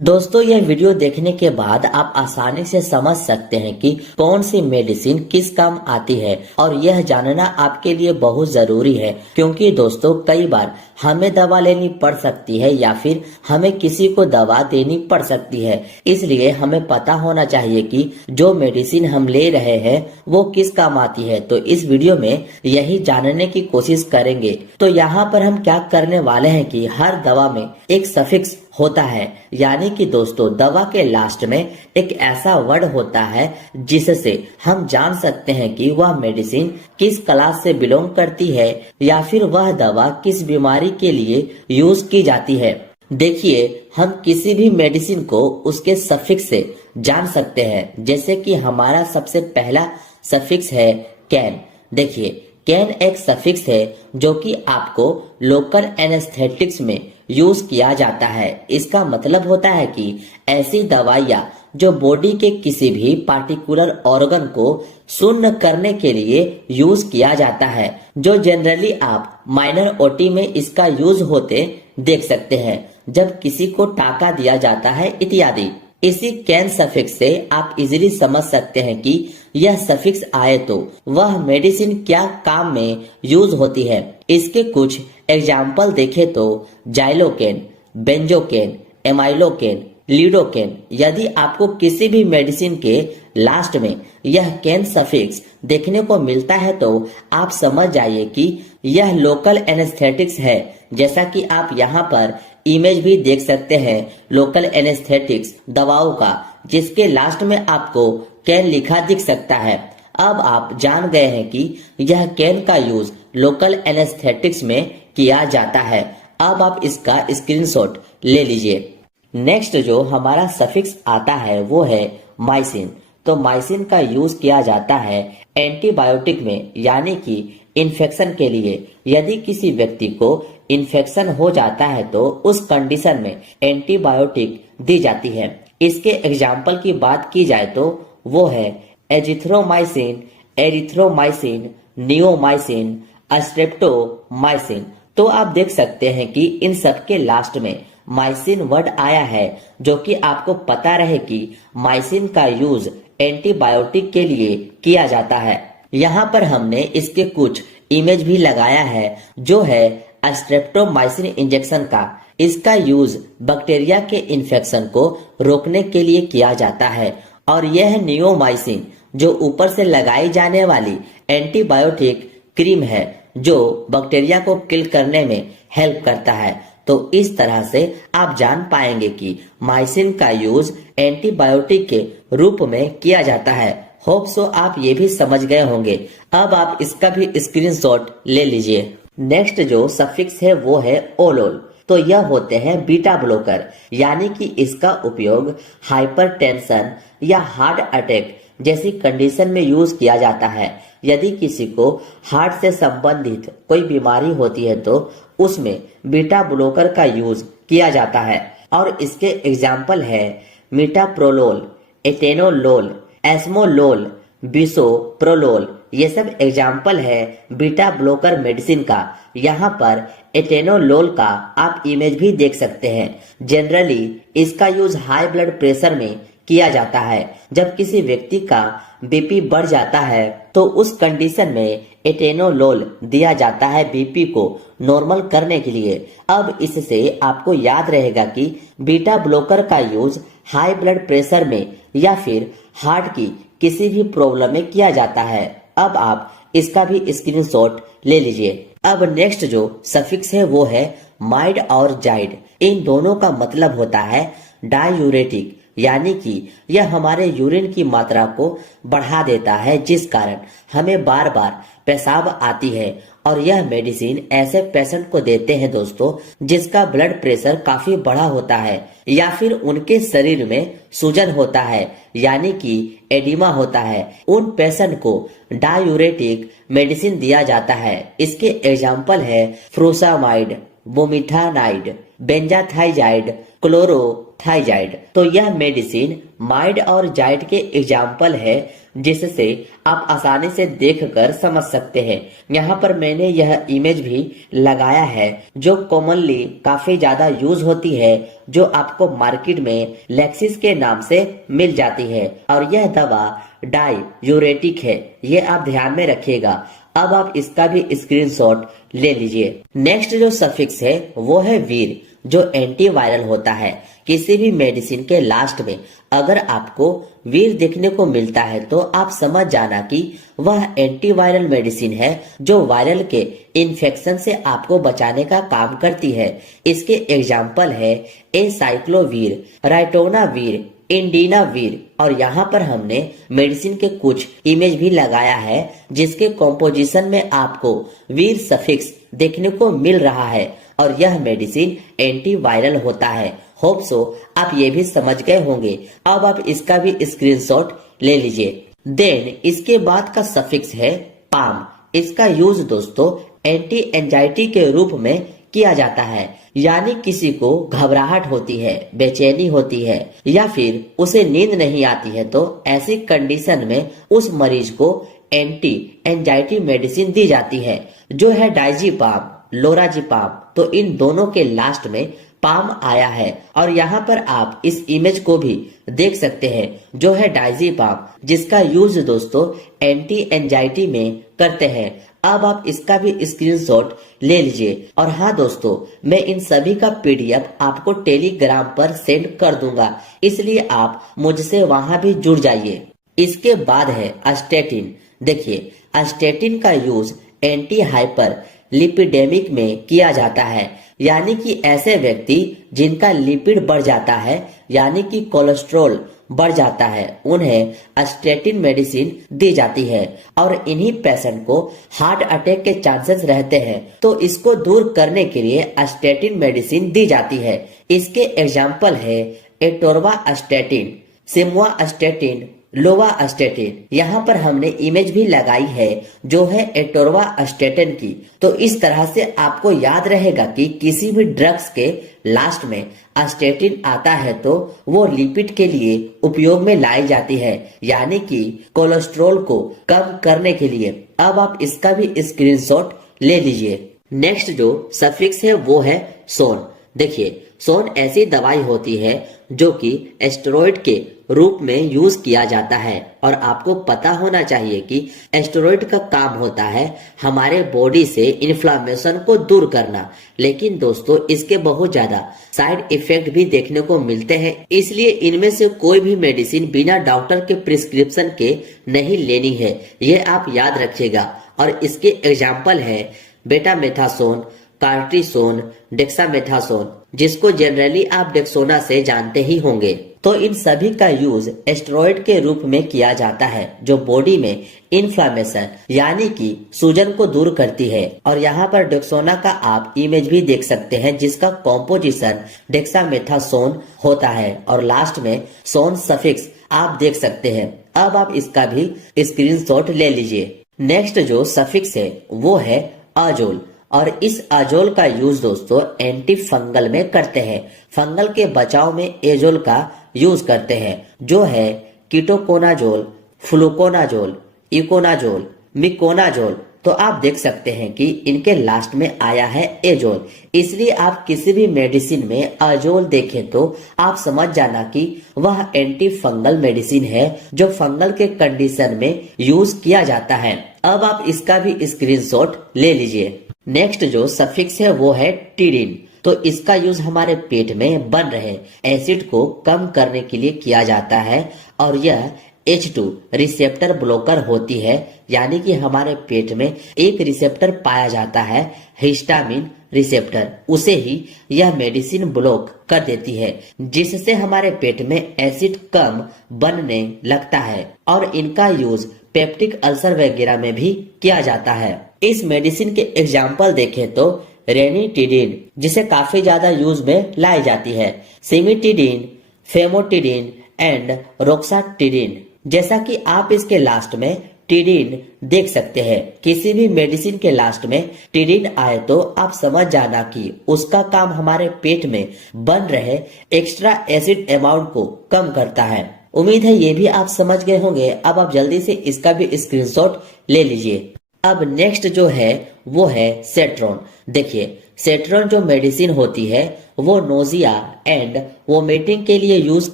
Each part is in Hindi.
दोस्तों यह वीडियो देखने के बाद आप आसानी से समझ सकते हैं कि कौन सी मेडिसिन किस काम आती है और यह जानना आपके लिए बहुत जरूरी है, क्योंकि दोस्तों कई बार हमें दवा लेनी पड़ सकती है या फिर हमें किसी को दवा देनी पड़ सकती है। इसलिए हमें पता होना चाहिए कि जो मेडिसिन हम ले रहे हैं वो किस काम आती है। तो इस वीडियो में यही जानने की कोशिश करेंगे। तो यहाँ पर हम क्या करने वाले हैं कि हर दवा में एक सफिक्स होता है, यानी कि दोस्तों दवा के लास्ट में एक ऐसा वर्ड होता है जिससे हम जान सकते हैं कि वह मेडिसिन किस क्लास से बिलोंग करती है या फिर वह दवा किस बीमारी के लिए यूज की जाती है। देखिए, हम किसी भी मेडिसिन को उसके सफिक्स से जान सकते हैं। जैसे कि हमारा सबसे पहला सफिक्स है कैन। देखिए, कैन एक सफिक्स है जो कि आपको लोकल एनेस्थेटिक्स में यूज किया जाता है। इसका मतलब होता है कि ऐसी दवाइयाँ जो बॉडी के किसी भी पार्टिकुलर ऑर्गन को शून्य करने के लिए यूज किया जाता है, जो जनरली आप माइनर ओटी में इसका यूज होते देख सकते हैं, जब किसी को टाका दिया जाता है इत्यादि। इसी कैन सफिक्स से आप इजीली समझ सकते हैं कि यह सफिक्स आए तो वह मेडिसिन क्या काम में यूज होती है। इसके कुछ एग्जाम्पल देखें तो जाइलोकेन, बेंजोकेन, एमाइलोकेन, लीडोकेन। यदि आपको किसी भी मेडिसिन के लास्ट में यह कैन सफिक्स देखने को मिलता है तो आप समझ जाइए कि यह लोकल एनेस्थेटिक्स है। जैसा कि आप यहाँ पर इमेज भी देख सकते हैं लोकल एनेस्थेटिक्स दवाओं का, जिसके लास्ट में आपको कैन लिखा दिख सकता है। अब आप जान गए हैं कि यह कैन का यूज लोकल एनेस्थेटिक्स में किया जाता है। अब आप इसका स्क्रीनशॉट ले लीजिए। नेक्स्ट जो हमारा सफिक्स आता है वो है माइसिन। तो माइसिन का यूज किया जाता है एंटीबायोटिक में, यानी कि इन्फेक्शन के लिए। यदि किसी व्यक्ति को इन्फेक्शन हो जाता है तो उस कंडीशन में एंटीबायोटिक दी जाती है। इसके एग्जाम्पल की बात की जाए तो वो है एजिथ्रोमाइसिन, एरिथ्रोमाइसिन, नियोमाइसिन, स्ट्रेप्टोमाइसिन। तो आप देख सकते हैं कि इन सब के लास्ट में माइसिन वर्ड आया है, जो कि आपको पता रहे कि माइसिन का यूज एंटीबायोटिक के लिए किया जाता है। यहाँ पर हमने इसके कुछ इमेज भी लगाया है, जो है स्ट्रेप्टोमाइसिन इंजेक्शन का। इसका यूज बैक्टीरिया के इन्फेक्शन को रोकने के लिए किया जाता है। और यह नियोमाइसिन जो ऊपर से लगाई जाने वाली एंटीबायोटिक क्रीम है, जो बैक्टीरिया को किल करने में हेल्प करता है। तो इस तरह से आप जान पाएंगे कि माइसिन का यूज एंटीबायोटिक के रूप में किया जाता है। होप सो आप ये भी समझ गए होंगे। अब आप इसका भी स्क्रीनशॉट ले लीजिए। नेक्स्ट जो सफिक्स है वो है ओलोल। तो यह होते हैं बीटा ब्लॉकर, यानी कि इसका उपयोग हाइपरटेंशन या हार्ट अटैक जैसी कंडीशन में यूज किया जाता है। यदि किसी को हार्ट से संबंधित कोई बीमारी होती है तो उसमें बीटा ब्लॉकर का यूज किया जाता है। और इसके एग्जाम्पल है मीटाप्रोलोल, एटेनोलोल, एस्मोलोल, बिसोप्रोलोल। ये सब एग्जाम्पल है बीटा ब्लॉकर मेडिसिन का। यहाँ पर एटेनोलोल का आप इमेज भी देख सकते हैं। जनरली इसका यूज हाई ब्लड प्रेशर में किया जाता है। जब किसी व्यक्ति का बीपी बढ़ जाता है तो उस कंडीशन में एटेनोलोल दिया जाता है बीपी को नॉर्मल करने के लिए। अब इससे आपको याद रहेगा कि बीटा ब्लॉकर का यूज हाई ब्लड प्रेशर में या फिर हार्ट की किसी भी प्रॉब्लम में किया जाता है। अब आप इसका भी स्क्रीनशॉट ले लीजिए। अब नेक्स्ट जो सफिक्स है वो है माइड और जाइड। इन दोनों का मतलब होता है डायूरेटिक, यानी कि यह हमारे यूरिन की मात्रा को बढ़ा देता है, जिस कारण हमें बार बार पेशाब आती है। और यह मेडिसिन ऐसे पेशेंट को देते हैं दोस्तों जिसका ब्लड प्रेशर काफी बढ़ा होता है या फिर उनके शरीर में सूजन होता है, यानी कि एडिमा होता है। उन पेशेंट को डायूरेटिक मेडिसिन दिया जाता है। इसके एग्जाम्पल है फ्रूसामाइड, बोमिथानाइड, बेंजाथाइजाइड, क्लोरो थाइजाइड। तो यह मेडिसिन माइड और जाइड के एग्जाम्पल है, जिससे आप आसानी से देखकर समझ सकते हैं। यहाँ पर मैंने यह इमेज भी लगाया है जो कॉमनली काफी ज्यादा यूज होती है, जो आपको मार्केट में लेक्सिस के नाम से मिल जाती है। और यह दवा डाययूरेटिक है, ये आप ध्यान में रखिएगा। अब आप इसका भी स्क्रीनशॉट ले लीजिए। नेक्स्ट जो सफिक्स है वो है वीर, जो एंटीवायरल होता है। किसी भी मेडिसिन के लास्ट में अगर आपको वीर देखने को मिलता है तो आप समझ जाना कि वह एंटीवायरल मेडिसिन है, जो वायरल के इन्फेक्शन से आपको बचाने का काम करती है। इसके एग्जाम्पल है एसाइक्लोवीर, राइटोनावीर, इंडिनावीर। और यहाँ पर हमने मेडिसिन के कुछ इमेज भी लगाया है, जिसके कॉम्पोजिशन में आपको वीर सफिक्स देखने को मिल रहा है। और यह मेडिसिन एंटीवायरल होता है। होप सो आप ये भी समझ गए होंगे। अब आप इसका भी स्क्रीनशॉट ले लीजिए। देन इसके बाद का सफिक्स है पाम। इसका यूज दोस्तों एंटी एंजाइटी के रूप में किया जाता है, यानी किसी को घबराहट होती है, बेचैनी होती है, या फिर उसे नींद नहीं आती है, तो ऐसी कंडीशन में उस मरीज को एंटी एंजाइटी मेडिसिन दी जाती है, जो है डाइजीपाम, लोराजीपाम। तो इन दोनों के लास्ट में पाम आया है। और यहाँ पर आप इस इमेज को भी देख सकते हैं, जो है डाइजीपाम, जिसका यूज दोस्तों एंटी एंजाइटी में करते हैं। अब आप इसका भी स्क्रीनशॉट ले लीजिए। और हाँ दोस्तों, मैं इन सभी का पीडीएफ आपको टेलीग्राम पर सेंड कर दूंगा, इसलिए आप मुझसे वहां भी जुड़ जाइए। इसके बाद है अस्टेटिन। देखिए, अस्टेटिन का यूज एंटी हाइपर लिपिडेमिक में किया जाता है, यानी कि ऐसे व्यक्ति जिनका लिपिड बढ़ जाता है, यानी कि कोलेस्ट्रॉल बढ़ जाता है, उन्हें अस्टेटिन मेडिसिन दी जाती है। और इन्हीं पेशेंट को हार्ट अटैक के चांसेस रहते हैं, तो इसको दूर करने के लिए अस्टेटिन मेडिसिन दी जाती है। इसके एग्जाम्पल है एटोर्वास्टेटिन, सिमवास्टेटिन, लोवास्टेटिन। यहाँ पर हमने इमेज भी लगाई है, जो है एटोर्वास्टेटिन की। तो इस तरह से आपको याद रहेगा कि किसी भी ड्रग्स के लास्ट में अस्टेटिन आता है तो वो लिपिड के लिए उपयोग में लाई जाती है, यानी कि कोलेस्ट्रॉल को कम करने के लिए। अब आप इसका भी स्क्रीनशॉट ले लीजिए। नेक्स्ट जो सफिक्स है वो है सोन। देखिए, सोन ऐसी दवाई होती है जो कि एस्टेरॉइड के रूप में यूज किया जाता है। और आपको पता होना चाहिए कि एस्टेरॉइड का काम होता है हमारे बॉडी से इन्फ्लामेशन को दूर करना। लेकिन दोस्तों, इसके बहुत ज्यादा साइड इफेक्ट भी देखने को मिलते हैं, इसलिए इनमें से कोई भी मेडिसिन बिना डॉक्टर के प्रिस्क्रिप्शन के नहीं लेनी है, ये आप याद रखिएगा। और इसके एग्जाम्पल है बेटामेथासोन, कार्टिसोन, डेक्सामेथासोन, जिसको जनरली आप डेक्सोना से जानते ही होंगे। तो इन सभी का यूज एस्टेरॉइड के रूप में किया जाता है, जो बॉडी में इन्फ्लामेशन यानी कि सूजन को दूर करती है। और यहाँ पर डेक्सोना का आप इमेज भी देख सकते हैं, जिसका कॉम्पोजिशन डेक्सामेथासोन होता है और लास्ट में सोन सफिक्स आप देख सकते हैं। अब आप इसका भी स्क्रीनशॉट ले लीजिए। नेक्स्ट जो सफिक्स है वो है अजोल। और इस अजोल का यूज दोस्तों एंटी फंगल में करते हैं। फंगल के बचाव में एजोल का यूज करते हैं, जो है कीटोकोनाजोल, फ्लूकोनाजोल, इकोनाजोल, मिकोनाजोल। तो आप देख सकते हैं कि इनके लास्ट में आया है एजोल, इसलिए आप किसी भी मेडिसिन में अजोल देखें तो आप समझ जाना कि वह एंटी फंगल मेडिसिन है, जो फंगल के कंडीशन में यूज किया जाता है। अब आप इसका भी स्क्रीनशॉट ले लीजिए। नेक्स्ट जो सफिक्स है वो है टीडिन। तो इसका यूज हमारे पेट में बन रहे एसिड को कम करने के लिए किया जाता है। और यह H2 रिसेप्टर ब्लॉकर होती है, यानी कि हमारे पेट में एक रिसेप्टर पाया जाता है, हिस्टामिन रिसेप्टर, उसे ही यह मेडिसिन ब्लॉक कर देती है, जिससे हमारे पेट में एसिड कम बनने लगता है। और इनका यूज पेप्टिक अल्सर वगैरह में भी किया जाता है। इस मेडिसिन के एग्जाम्पल देखें तो रेनिटिडिन, जिसे काफी ज्यादा यूज में लाई जाती है, सिमिटिडिन, फेमोटिडिन एंड रोक्साटिडिन। जैसा कि आप इसके लास्ट में टिडिन देख सकते हैं। किसी भी मेडिसिन के लास्ट में टिडिन आए तो आप समझ जाना कि उसका काम हमारे पेट में बन रहे एक्स्ट्रा एसिड अमाउंट को कम करता है। उम्मीद है ये भी आप समझ गए होंगे। अब आप जल्दी से इसका भी स्क्रीनशॉट ले लीजिए। अब नेक्स्ट जो है वो है सेट्रॉन। देखिए सेट्रॉन जो मेडिसिन होती है वो नोजिया एंड वोमिटिंग के लिए यूज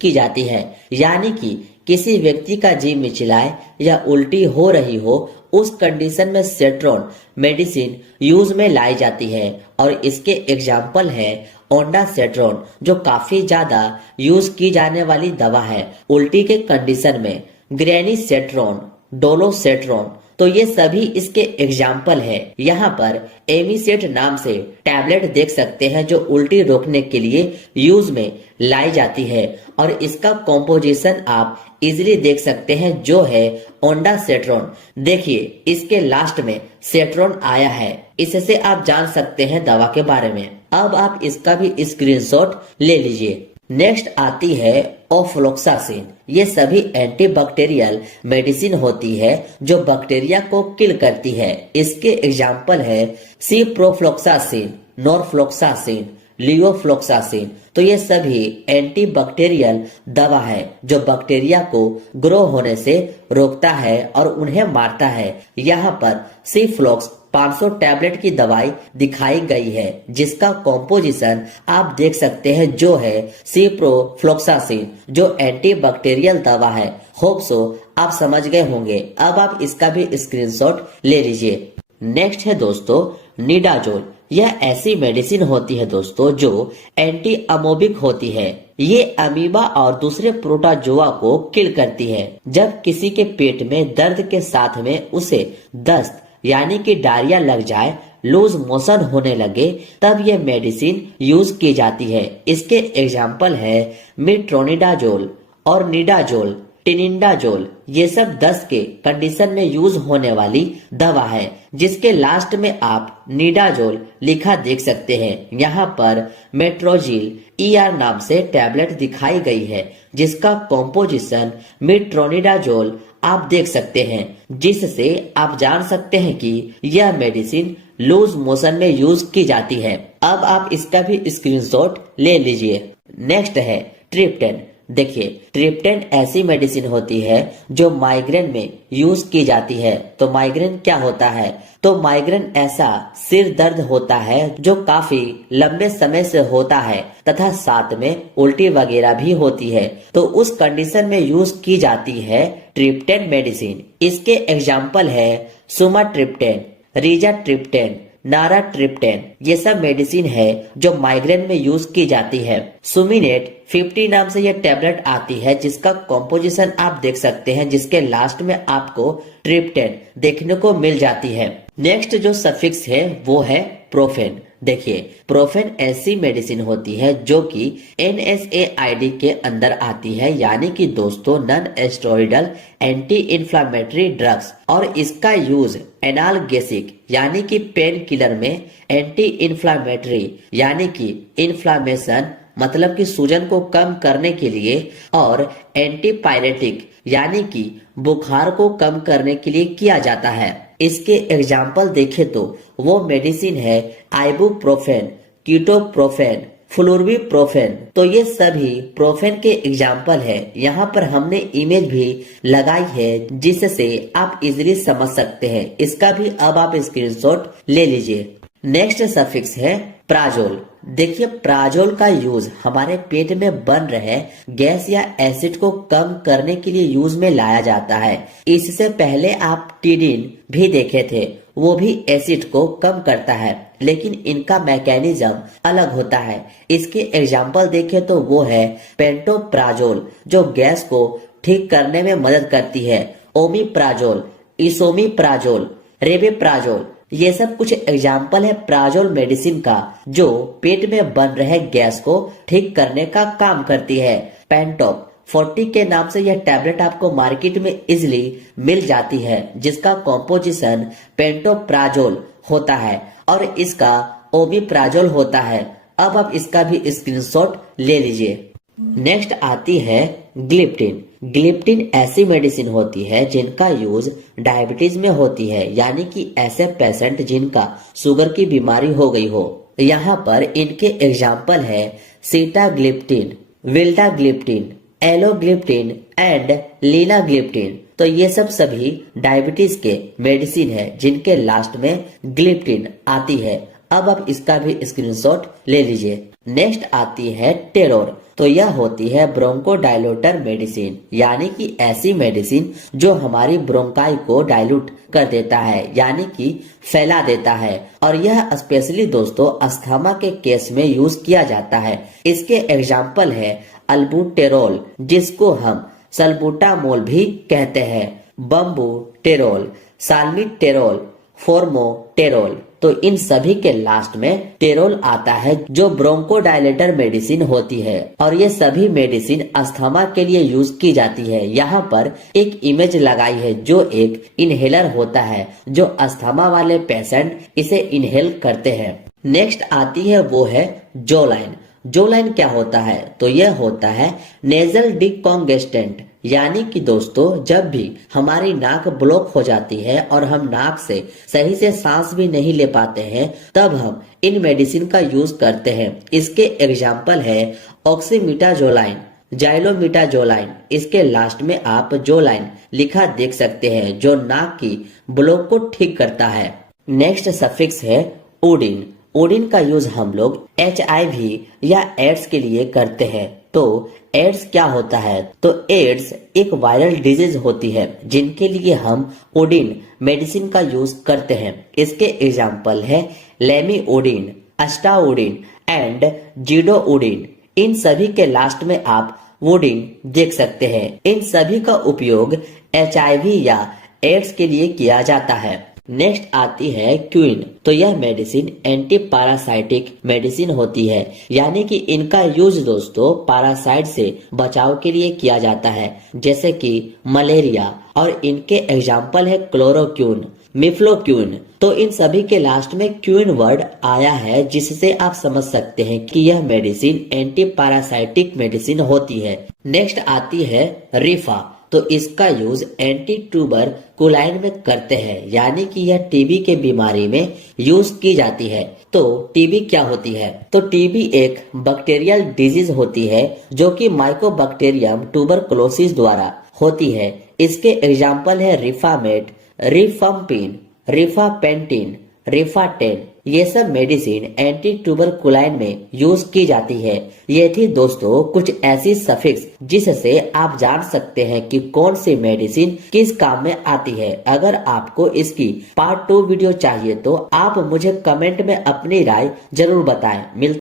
की जाती है, यानी कि किसी व्यक्ति का जी मिचलाए या उल्टी हो रही हो उस कंडीशन में सेट्रॉन मेडिसिन यूज में लाई जाती है। और इसके एग्जाम्पल है ओंडासेट्रॉन जो काफी ज्यादा यूज की जाने वाली दवा है उल्टी के कंडीशन में, ग्रेनीसेट्रॉन, डोलोसेट्रॉन, तो ये सभी इसके एग्जाम्पल है। यहाँ पर एमिसेट नाम से टैबलेट देख सकते हैं जो उल्टी रोकने के लिए यूज में लाई जाती है और इसका कॉम्पोजिशन आप इजिली देख सकते हैं जो है ओंडासेट्रॉन। देखिए इसके लास्ट में सेट्रॉन आया है, इससे आप जान सकते हैं दवा के बारे में। अब आप इसका भी स्क्रीनशॉट ले लीजिए। नेक्स्ट आती है ओफ्लोक्सासिन। ये सभी एंटीबैक्टीरियल मेडिसिन होती है जो बैक्टीरिया को किल करती है। इसके एग्जाम्पल है सिप्रोफ्लोक्सासिन, नॉरफ्लोक्सासिन, लियोफ्लोक्सासिन। तो ये सभी एंटीबैक्टीरियल दवा है जो बैक्टीरिया को ग्रो होने से रोकता है और उन्हें मारता है। यहाँ पर सिफ्लॉक्स 500 टैबलेट की दवाई दिखाई गई है जिसका कॉम्पोजिशन आप देख सकते हैं जो है सिप्रोफ्लोक्सासिन जो एंटीबैक्टीरियल दवा है। होप सो आप समझ गए होंगे। अब आप इसका भी स्क्रीनशॉट ले लीजिए। नेक्स्ट है दोस्तों निडाजोल। यह ऐसी मेडिसिन होती है दोस्तों जो एंटी अमोबिक होती है। ये अमीबा और दूसरे प्रोटोजोआ को किल करती है। जब किसी के पेट में दर्द के साथ में उसे दस्त यानी कि डायरिया लग जाए, लूज मोशन होने लगे, तब यह मेडिसिन यूज की जाती है। इसके एग्जाम्पल है मेट्रोनिडाजोल और निडाजोल, टिनिडाजोल। ये सब दस्त के कंडीशन में यूज होने वाली दवा है जिसके लास्ट में आप निडाजोल लिखा देख सकते हैं। यहाँ पर मेट्रोजिल ER नाम से टैबलेट दिखाई गई है जिसका कॉम्पोजिशन मेट्रोनिडाजोल आप देख सकते हैं, जिससे आप जान सकते हैं कि यह मेडिसिन लूज मोशन में यूज की जाती है। अब आप इसका भी स्क्रीनशॉट ले लीजिए। नेक्स्ट है ट्रिप्टेन। देखिए ट्रिप्टेन ऐसी मेडिसिन होती है जो माइग्रेन में यूज की जाती है। तो माइग्रेन क्या होता है? तो माइग्रेन ऐसा सिर दर्द होता है जो काफी लंबे समय से होता है तथा साथ में उल्टी वगैरह भी होती है। तो उस कंडीशन में यूज की जाती है ट्रिप्टेन मेडिसिन। इसके एग्जाम्पल है सुमाट्रिप्टेन, रिजाट्रिप्टेन, नाराट्रिप्टेन। ये सब मेडिसिन है जो माइग्रेन में यूज की जाती है। सुमिनेट 50 नाम से ये टैबलेट आती है जिसका कॉम्पोजिशन आप देख सकते हैं, जिसके लास्ट में आपको ट्रिप्टेन देखने को मिल जाती है। नेक्स्ट जो सफिक्स है वो है प्रोफेन। देखिए प्रोफेन ऐसी मेडिसिन होती है जो कि NSAID के अंदर आती है, यानी कि दोस्तों नॉन एस्टेरॉयडल एंटी इन्फ्लामेटरी ड्रग्स, और इसका यूज एनाल्गेसिक यानी कि पेन किलर में, एंटी इन्फ्लामेटरी यानी कि इन्फ्लामेशन मतलब कि सूजन को कम करने के लिए, और एंटीपायरेटिक यानी कि बुखार को कम करने के लिए किया जाता है। इसके एग्जाम्पल देखें तो वो मेडिसिन है आइबुप्रोफेन, कीटोप्रोफेन, फ्लुर्बिप्रोफेन। तो ये सभी प्रोफेन के एग्जाम्पल है। यहाँ पर हमने इमेज भी लगाई है जिससे आप इजीली समझ सकते हैं। इसका भी अब आप स्क्रीनशॉट ले लीजिए। नेक्स्ट सफिक्स है प्राजोल। देखिए प्राजोल का यूज हमारे पेट में बन रहे गैस या एसिड को कम करने के लिए यूज में लाया जाता है। इससे पहले आप टिडिन भी देखे थे, वो भी एसिड को कम करता है, लेकिन इनका मैकेनिज्म अलग होता है। इसके एग्जाम्पल देखें तो वो है पेंटोप्राजोल जो गैस को ठीक करने में मदद करती है, ओमिप्राजोल, इसोमिप्राजोल, रेबेप्राजोल। ये सब कुछ एग्जाम्पल है प्राजोल मेडिसिन का जो पेट में बन रहे गैस को ठीक करने का काम करती है। पेंटोप 40 के नाम से यह टैबलेट आपको मार्केट में इजिली मिल जाती है जिसका कॉम्पोजिशन पेंटोप्राजोल होता है और इसका ओमिप्राजोल होता है। अब आप इसका भी स्क्रीनशॉट ले लीजिए। नेक्स्ट आती है ग्लिप्टिन। ग्लिप्टिन ऐसी मेडिसिन होती है जिनका यूज डायबिटीज में होती है, यानी कि ऐसे पेशेंट जिनका शुगर की बीमारी हो गई हो। यहाँ पर इनके एग्जाम्पल है सीटाग्लिप्टिन, विल्टाग्लिप्टिन, एलोग्लिप्टिन एंड लीनाग्लिप्टिन। तो ये सब सभी डायबिटीज के मेडिसिन है जिनके लास्ट में ग्लिप्टिन आती है। अब आप इसका भी स्क्रीनशॉट ले लीजिए। नेक्स्ट आती है टेरोर। तो यह होती है ब्रोंकोडायलेटर मेडिसिन, यानी कि ऐसी मेडिसिन जो हमारी ब्रोंकाई को डायल्यूट कर देता है, यानी कि फैला देता है। और यह स्पेशली दोस्तों अस्थमा के केस में यूज किया जाता है। इसके एग्जाम्पल है अल्बुटेरोल, जिसको हम सल्बुटामोल भी कहते हैं, बम्बुटेरोल, साल्मीटेरोल, फोर्मोटेरोल। तो इन सभी के लास्ट में टेरोल आता है जो ब्रोंकोडायलेटर मेडिसिन होती है। और ये सभी मेडिसिन अस्थमा के लिए यूज की जाती है। यहाँ पर एक इमेज लगाई है जो एक इनहेलर होता है, जो अस्थमा वाले पेशेंट इसे इनहेल करते हैं। नेक्स्ट आती है वो है जोलाइन। जोलाइन क्या होता है? तो यह होता है नेजल डिकॉन्गेस्टेंट, यानी कि दोस्तों जब भी हमारी नाक ब्लॉक हो जाती है और हम नाक से सही से सांस भी नहीं ले पाते हैं, तब हम इन मेडिसिन का यूज करते हैं। इसके एग्जाम्पल है ऑक्सीमिटाजोलाइन, जाइलोमिटाजोलाइन। इसके लास्ट में आप जोलाइन लिखा देख सकते हैं, जो नाक की ब्लॉक को ठीक करता है। नेक्स्ट सफिक्स है ओडिन। ओडिन का यूज हम लोग HIV या एड्स के लिए करते हैं। तो एड्स क्या होता है? तो एड्स एक वायरल डिजीज होती है जिनके लिए हम ओडिन मेडिसिन का यूज करते हैं। इसके एग्जाम्पल है लेमीओडिन, अस्टाओडिन एंड जीडोओडिन। इन सभी के लास्ट में आप ओडिन देख सकते हैं। इन सभी का उपयोग HIV या एड्स के लिए किया जाता है। नेक्स्ट आती है क्वीन। तो यह मेडिसिन एंटी पैरासाइटिक मेडिसिन होती है, यानी कि इनका यूज दोस्तों पैरासाइट से बचाव के लिए किया जाता है, जैसे कि मलेरिया। और इनके एग्जाम्पल है क्लोरोक्विन, मिफ्लोक्विन। तो इन सभी के लास्ट में क्वीन वर्ड आया है, जिससे आप समझ सकते हैं कि यह मेडिसिन एंटी पैरासाइटिक मेडिसिन होती है। नेक्स्ट आती है रिफा। तो इसका यूज एंटी ट्यूबरकुलाइन में करते हैं, यानी कि यह टीबी के बीमारी में यूज की जाती है। तो टीबी क्या होती है? तो टीबी एक बैक्टीरियल डिजीज होती है जो कि माइकोबैक्टीरियम ट्यूबरकुलोसिस द्वारा होती है। इसके एग्जाम्पल है रिफामेट, रिफम्पिन, रिफापेंटिन, रिफाटेन। ये सब मेडिसिन एंटी ट्यूबरकुलाइन में यूज की जाती है। ये थी दोस्तों कुछ ऐसी सफिक्स जिससे आप जान सकते हैं कि कौन सी मेडिसिन किस काम में आती है। अगर आपको इसकी पार्ट 2 वीडियो चाहिए तो आप मुझे कमेंट में अपनी राय जरूर बताएं।